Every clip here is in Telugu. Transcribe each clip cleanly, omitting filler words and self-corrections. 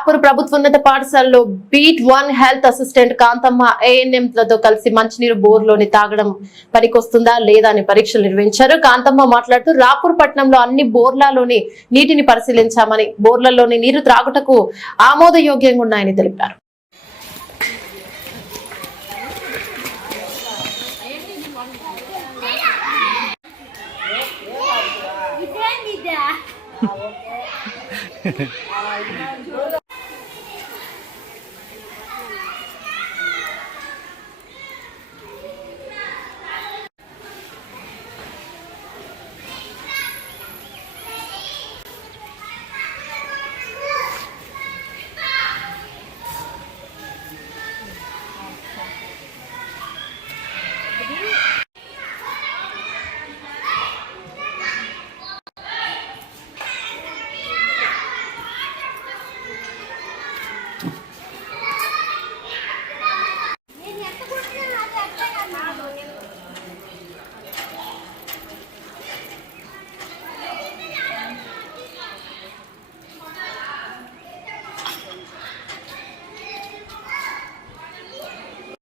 రాపూర్ ప్రభుత్వోన్నత పాఠశాలలో బీట్ 1 హెల్త్ అసిస్టెంట్ కాంతమ్మ ఏఎన్ఎంలతో కలిసి మంచినీరు బోర్లోని తాగడం పనికొస్తుందా లేదా అని పరీక్షలు నిర్వహించారు. కాంతమ్మ మాట్లాడుతూ రాపూర్ పట్టణంలో అన్ని బోర్లలోని నీటిని పరిశీలించామని, బోర్లలోని నీరు త్రాగుటకు ఆమోదయోగ్యంగా ఉన్నాయని తెలిపారు.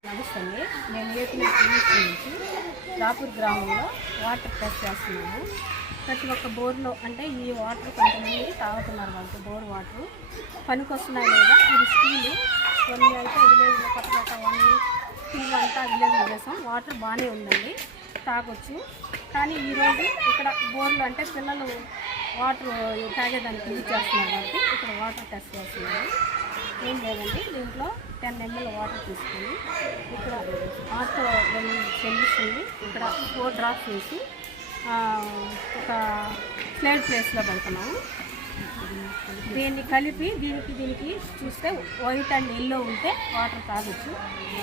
నమస్తే, నేను నుంచి రాపూర్ గ్రామంలో వాటర్ టెస్ట్ చేస్తున్నాము. ప్రతి ఒక్క బోర్లో అంటే ఈ వాటర్ కొంతమంది తాగుతున్నారు, వాళ్ళకి బోర్ వాటర్ పనికొస్తున్నాయి లేదా. ఇది స్కీలు కొన్ని అయితే విలేజ్లో కొత్త 1 2 అంతా విలేజ్లో చేసాం. వాటర్ బాగానే ఉందండి, తాగొచ్చు. కానీ ఈరోజు ఇక్కడ బోర్లు అంటే పిల్లలు వాటర్ తాగేదానికి యూజ్ చేస్తున్నారు కాబట్టి ఇక్కడ వాటర్ టెస్ట్ చేస్తున్నారు. ఏం లేదండి, దీంట్లో 10 ml వాటర్ తీసుకొని ఇక్కడ ఆటో చెల్లిస్తుంది. ఇక్కడ 4 డ్రాప్స్ వేసి ఒక స్లైడ్ ప్లేస్లో పెడుతున్నాము. దీన్ని కలిపి దీనికి చూస్తే వైట్ అండ్ ఎల్లో ఉంటే వాటర్ తాగొచ్చు.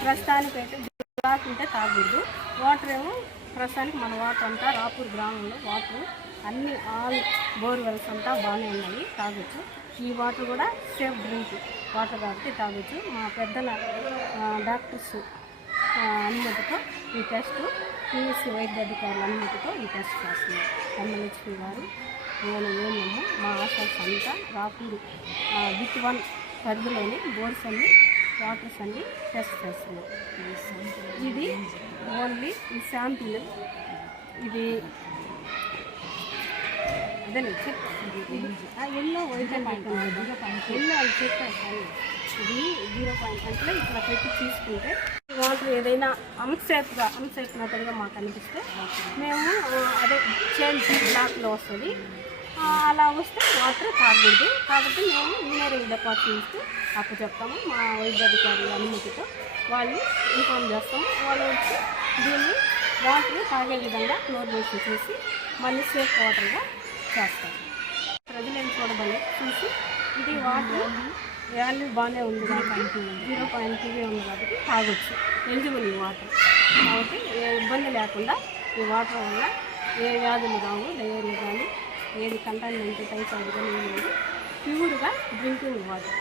ప్రస్తుతానికి అయితే బ్లాక్ ఉంటే తాగకూడదు. వాటర్ ఏమో ప్రస్తుతానికి మన వాటర్ అంతా రాపూర్ గ్రామంలో వాటర్ అన్ని ఆల్ బోర్వెల్స్ అంతా బాగానే ఉన్నాయి, తాగొచ్చు. ఈ వాటర్ కూడా సేఫ్ డ్రింక్ వాటర్ కాబట్టి తాగొచ్చు. మా పెద్దల డాక్టర్స్ అనుమతితో ఈ టెస్ట్, పిఎస్సి వైద్య అధికారుల అనుమతితో ఈ టెస్ట్ చేస్తున్నారు. ఎమ్మెల్యేహెచ్పి గారు, నేను మా ఆఫీస్ అంతా రాపూర్ బీట్ 1 పరిధిలోని బోర్స్ అన్ని వాటర్స్ అన్ని టెస్ట్ చేస్తున్నాం. ఇది ఓన్లీ ఈ శాంపిల్, ఇది అదే ఎల్లో వైట్ అండ్ ఎల్లో అది చెప్పారు. ఇది 0 అంటే ఇక్కడ పెట్టి తీసుకుంటే వాటర్ ఏదైనా అన్సేఫ్ మెథడ్గా మాకు అనిపిస్తే మేము అదే చేంజ్ బ్లాక్లో వస్తుంది, అలా వస్తే వాటర్ తాగకూడదు. కాబట్టి మేము ఇంజనీరింగ్ డిపార్ట్మెంట్కి చెప్తాము. మా వైద్యాధికారుల అనుమతితో వాళ్ళు ఇన్ఫార్మ్ చేస్తాము. వాళ్ళు వచ్చి దీన్ని వాటర్ తాగే విధంగా క్లోరినేషన్ చేసి మళ్ళీ సేఫ్ వాటర్గా చేస్తాము. ప్రజలను చూడబడి చూసి ఇది వాటర్ వాల్యూ బాగానే ఉంది కాబట్టి 0.2 ఉంది కాబట్టి తాగొచ్చు, ఎలిజిబుల్ ఈ వాటర్. కాబట్టి ఏ ఇబ్బంది లేకుండా ఈ వాటర్ వల్ల ఏ వ్యాధులు కావు, డయేరియా కానీ ఏది కంటామినెంట్ టైఫాయిడ్ కానీ ఏమి లేదు, ప్యూర్గా డ్రింకింగ్ వాటర్.